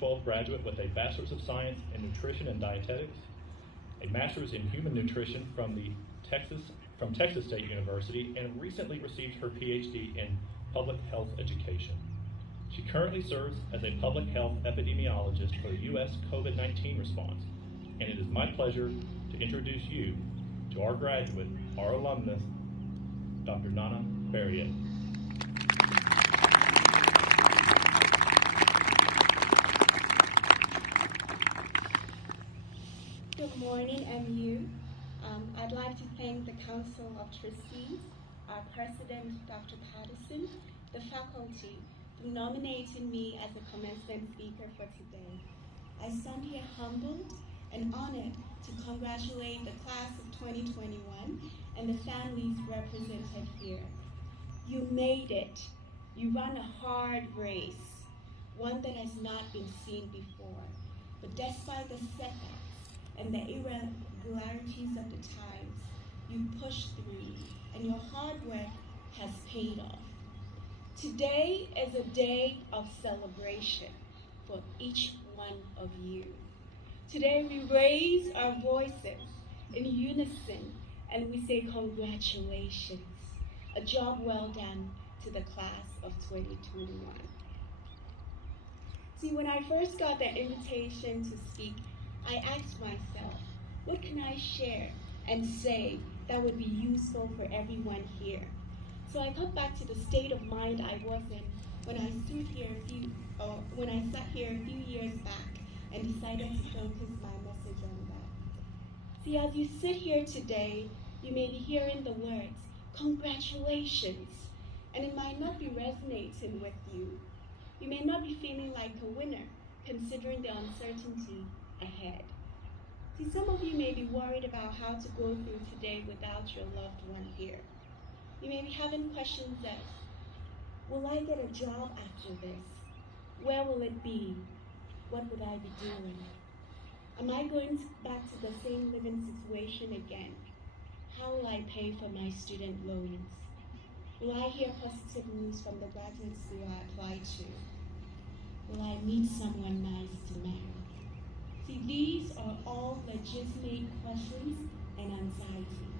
2012 graduate with a Bachelor's of Science in Nutrition and Dietetics, a Master's in Human Nutrition from Texas State University, and recently received her PhD in Public Health Education. She currently serves as a public health epidemiologist for the U.S. COVID-19 response, and it is my pleasure to introduce you to our graduate, our alumnus, Dr. Nana Baryeh. Good morning, MU. I'd like to thank the Council of Trustees, our President, Dr. Patterson, the faculty, for nominating me as a commencement speaker for today. I stand here humbled and honored to congratulate the class of 2021 and the families represented here. You made it. You ran a hard race, one that has not been seen before. But despite the setbacks and the irregularities of the times, you pushed through, and your hard work has paid off. Today is a day of celebration for each one of you. Today we raise our voices in unison and we say congratulations. A job well done to the class of 2021. See, when I first got the invitation to speak, I asked myself, what can I share and say that would be useful for everyone here? So I got back to the state of mind I was in when I sat here a few years back and decided to focus my message on that. See, as you sit here today, you may be hearing the words, congratulations, and it might not be resonating with you. You may not be feeling like a winner, considering the uncertainty ahead. See, some of you may be worried about how to go through today without your loved one here. You may be having questions as, will I get a job after this? Where will it be? What would I be doing? Am I going back to the same living situation again? How will I pay for my student loans? Will I hear positive news from the graduate school I applied to? Will I meet someone nice to marry? See, these are all legitimate questions and anxieties.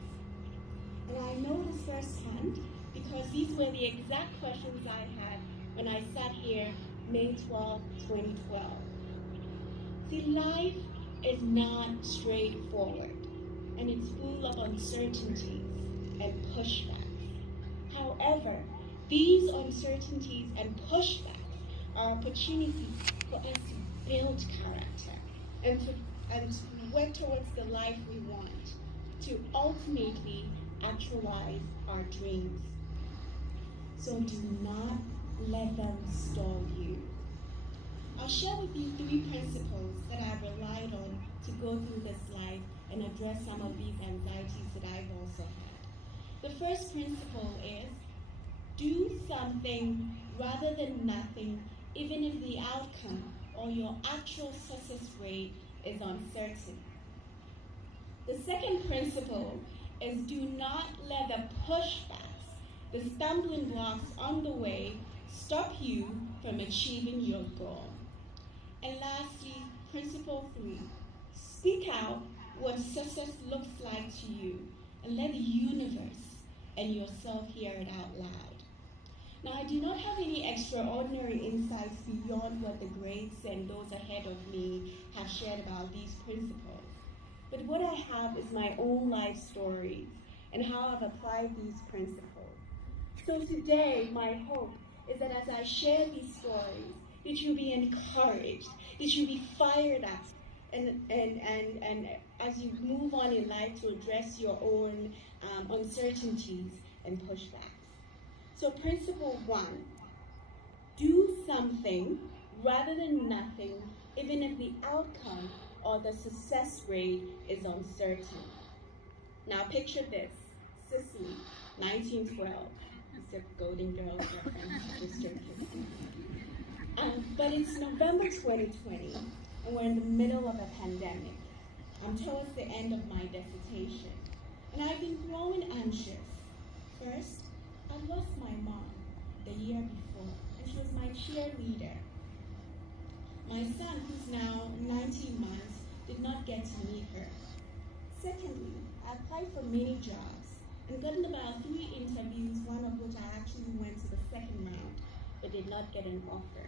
And I know this firsthand because these were the exact questions I had when I sat here May 12, 2012. See, life is not straightforward, and it's full of uncertainties and pushbacks. However, these uncertainties and pushbacks are opportunities for us to build character and to work towards the life we want, to ultimately actualize our dreams. So do not let them stall you. I'll share with you 3 principles that I've relied on to go through this life and address some of these anxieties that I've also had. The first principle is, do something rather than nothing, even if the outcome or your actual success rate is uncertain. The second principle is, do not let the pushbacks, the stumbling blocks on the way, stop you from achieving your goal. And lastly, principle 3, speak out what success looks like to you and let the universe and yourself hear it out loud. Now, I do not have any extraordinary insights beyond what the greats and those ahead of me have shared about these principles. But what I have is my own life stories and how I've applied these principles. So today, my hope is that as I share these stories, that you'll be encouraged, that you'll be fired up, and as you move on in life to address your own uncertainties and pushbacks. So principle 1, do something rather than nothing, even if the outcome or the success rate is uncertain. Now picture this, Sicily, 1912. It's a Golden Girls reference, just joking. But it's November 2020, and we're in the middle of a pandemic. I'm towards the end of my dissertation, and I've been growing anxious. First, I lost my mom the year before, and she was my cheerleader. My son, who's now 19 months, did not get to meet her. Secondly, I applied for many jobs and gotten about 3 interviews, one of which I actually went to the second round, but did not get an offer.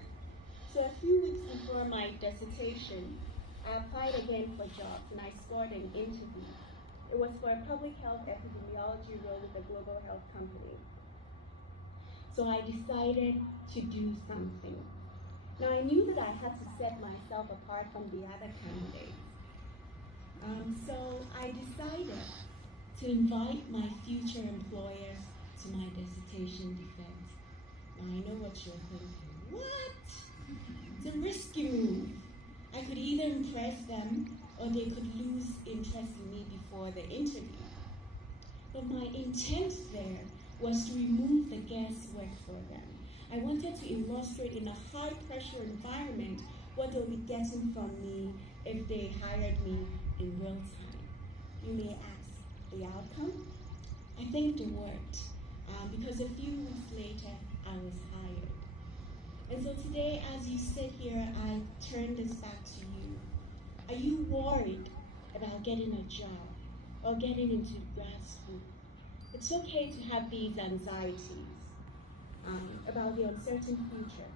So a few weeks before my dissertation, I applied again for jobs and I scored an interview. It was for a public health epidemiology role with a global health company. So I decided to do something. Now I knew that I had to set myself apart from the other candidates. So I decided to invite my future employers to my dissertation defense. Now I know what you're thinking. What? It's a risky move. I could either impress them or they could lose interest in me before the interview. But my intent there was to remove the guesswork for them. I wanted to illustrate in a high-pressure environment what they'll be getting from me if they hired me in real time. You may ask, the outcome? I think it worked, because a few weeks later, I was hired. And so today, as you sit here, I turn this back to you. Are you worried about getting a job or getting into grad school? It's okay to have these anxieties about the uncertain future,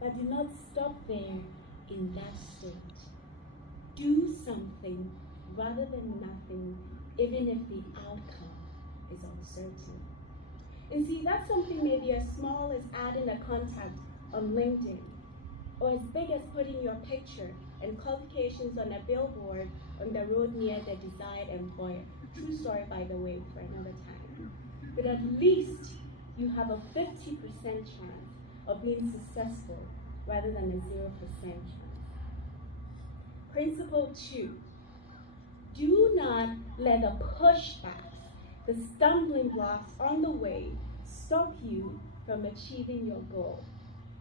but do not stop there in that state. Do something rather than nothing, even if the outcome is uncertain. And see, that's something maybe as small as adding a contact on LinkedIn, or as big as putting your picture and qualifications on a billboard on the road near the desired employer. True story, by the way, for another time. But at least you have a 50% chance of being successful rather than a 0% chance. Principle 2, do not let the pushbacks, the stumbling blocks on the way stop you from achieving your goal.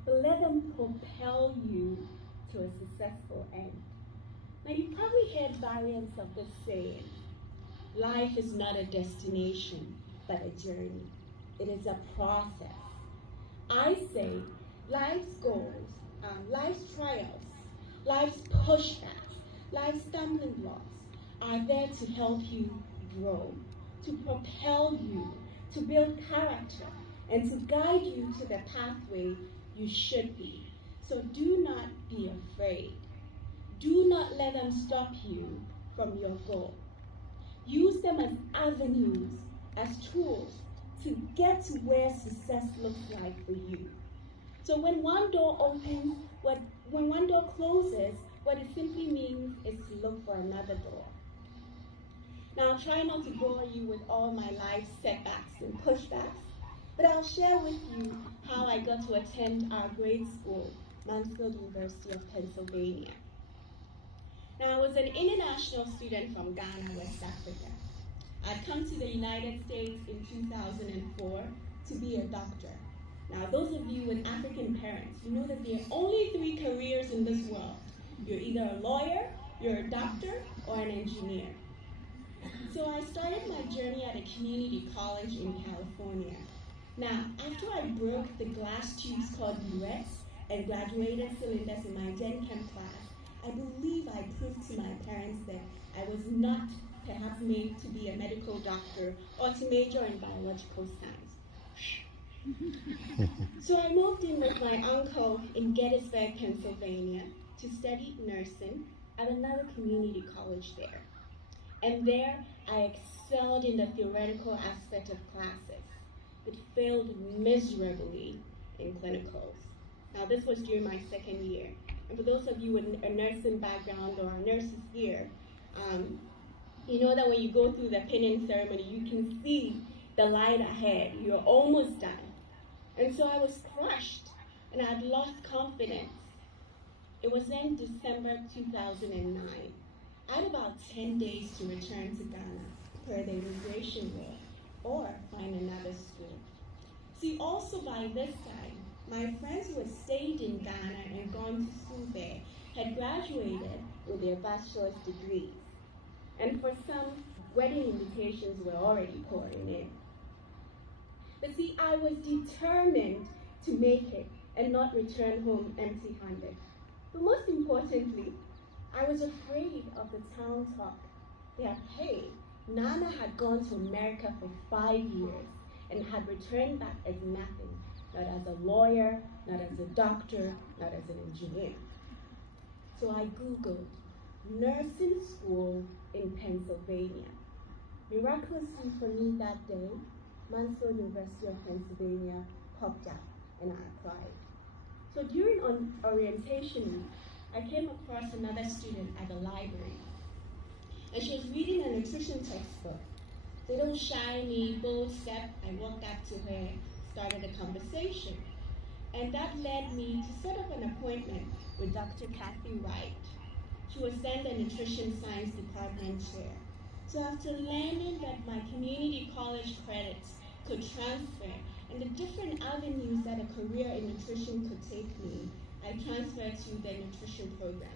But let them propel you to a successful end. Now you've probably heard variants of this saying, life is not a destination, but a journey. It is a process. I say life's goals, life's trials, life's pushbacks, life's stumbling blocks are there to help you grow, to propel you, to build character, and to guide you to the pathway you should be. So do not be afraid. Do not let them stop you from your goal. Use them as avenues, as tools to get to where success looks like for you. So when one door opens, when one door closes, what it simply means is to look for another door. Now, I'll try not to bore you with all my life setbacks and pushbacks, but I'll share with you how I got to attend our grade school, Mansfield University of Pennsylvania. Now, I was an international student from Ghana, West Africa. I'd come to the United States in 2004 to be a doctor. Now, those of you with African parents, you know that there are only 3 careers in this world. You're either a lawyer, you're a doctor, or an engineer. So I started my journey at a community college in California. Now, after I broke the glass tubes called burettes and graduated cylinders in my Gen Chem class, I believe I proved to my parents that I was not perhaps made to be a medical doctor or to major in biological science. So I moved in with my uncle in Gettysburg, Pennsylvania to study nursing at another community college there. And there I excelled in the theoretical aspect of classes, but failed miserably in clinicals. Now this was during my second year. And for those of you with a nursing background or nurses here, you know that when you go through the pinning ceremony, you can see the light ahead. You're almost done. And so I was crushed, and I had lost confidence. It was in December 2009. I had about 10 days to return to Ghana per the immigration law, or find another school. See, also by this time, my friends who had stayed in Ghana and gone to school there had graduated with their bachelor's degrees. And for some, wedding invitations were already pouring in. But see, I was determined to make it and not return home empty-handed. But most importantly, I was afraid of the town talk. That, hey, Nana had gone to America for 5 years and had returned back as nothing, not as a lawyer, not as a doctor, not as an engineer. So I Googled nursing school in Pennsylvania. Miraculously for me that day, Mansfield University of Pennsylvania popped up and I applied. So during orientation week, I came across another student at the library. And she was reading a nutrition textbook. Little shy, bold step, I walked up to her, started a conversation. And that led me to set up an appointment with Dr. Kathy Wright. She was then the Nutrition Science Department chair. So after learning that my community college credits could transfer and the different avenues that a career in nutrition could take me, I transferred to the nutrition program.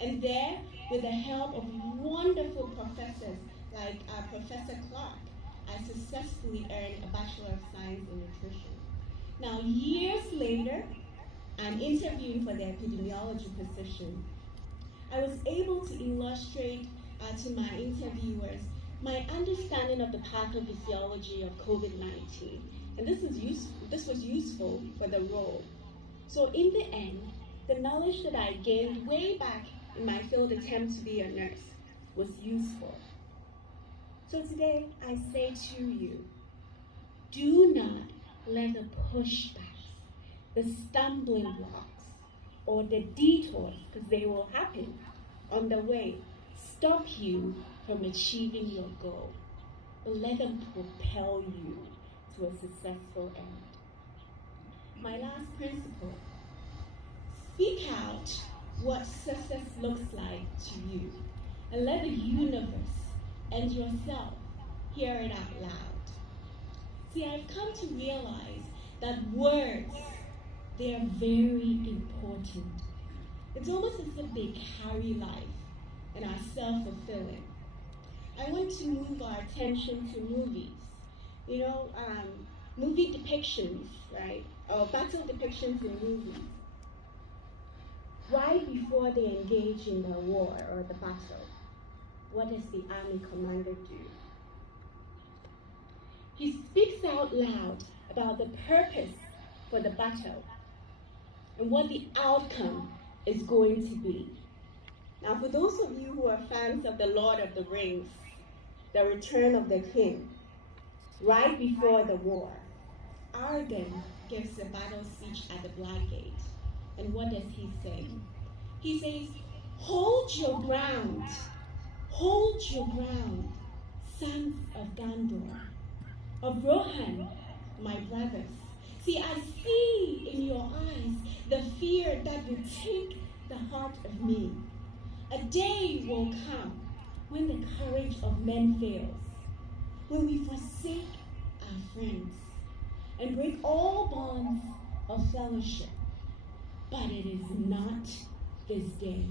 And there, with the help of wonderful professors like Professor Clark, I successfully earned a Bachelor of Science in Nutrition. Now, years later, I'm interviewing for the epidemiology position. I was able to illustrate to my interviewers my understanding of the pathophysiology of COVID-19, and this was useful for the role. So in the end, the knowledge that I gained way back in my failed attempt to be a nurse was useful. So today I say to you, do not let the pushbacks, the stumbling blocks, or the detours, because they will happen on the way, stop you from achieving your goal. But let them propel you to a successful end. My last principle, speak out what success looks like to you, and let the universe and yourself hear it out loud. See, I've come to realize that words, they are very important. It's almost as if they carry life and are self-fulfilling. I want to move our attention to movies. Movie depictions, right? Or battle depictions in movies. Right before they engage in the war or the battle, what does the army commander do? He speaks out loud about the purpose for the battle and what the outcome is going to be. Now, for those of you who are fans of The Lord of the Rings, The Return of the King, right before the war, Aragorn gives a battle speech at the Black Gate. And what does he say? He says, hold your ground, sons of Gondor, of Rohan, my brothers. See, I see in your eyes the fear that will take the heart of me. A day will come when the courage of men fails, when we forsake our friends and break all bonds of fellowship. But it is not this day.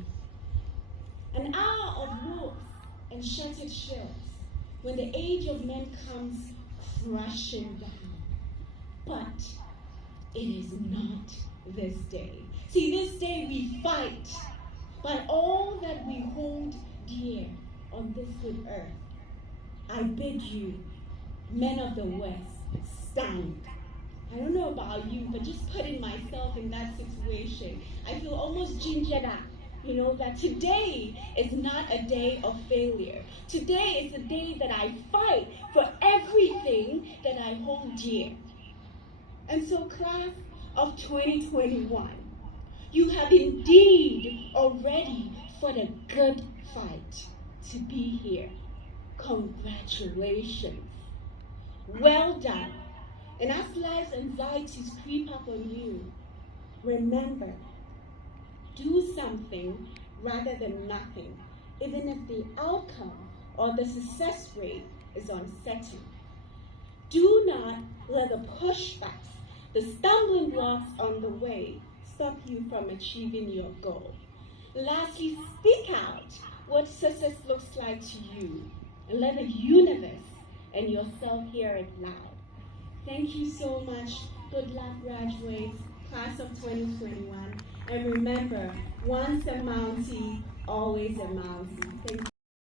An hour of wolves and shattered shells, when the age of men comes crashing down. But it is not this day. See, this day we fight by all that we hold dear on this good earth. I bid you, men of the West, stand. I don't know about you, but just putting myself in that situation, I feel almost gingered up. That today is not a day of failure. Today is a day that I fight for everything that I hold dear. And so, class of 2021, you have indeed already fought a good fight to be here. Congratulations. Well done. And as life's anxieties creep up on you, remember, do something rather than nothing, even if the outcome or the success rate is uncertain. Do not let the pushbacks, the stumbling blocks on the way, stop you from achieving your goal. Lastly, speak out what success looks like to you, and let the universe and yourself hear it loud. Thank you so much. Good luck, graduates. class of 2021. And remember, once a Mountie, always a Mountie. Thank you.